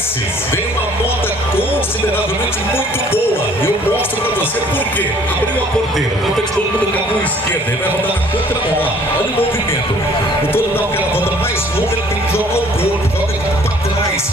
acontece? Vem uma moda consideravelmente muito boa. E eu mostro pra você por quê. Abriu a porteira, de repente todo mundo com a mão esquerda, ele vai rodar na contramão lá. Olha o movimento. O todo dá aquela volta mais longa, ele tem que jogar o corpo, joga pra trás.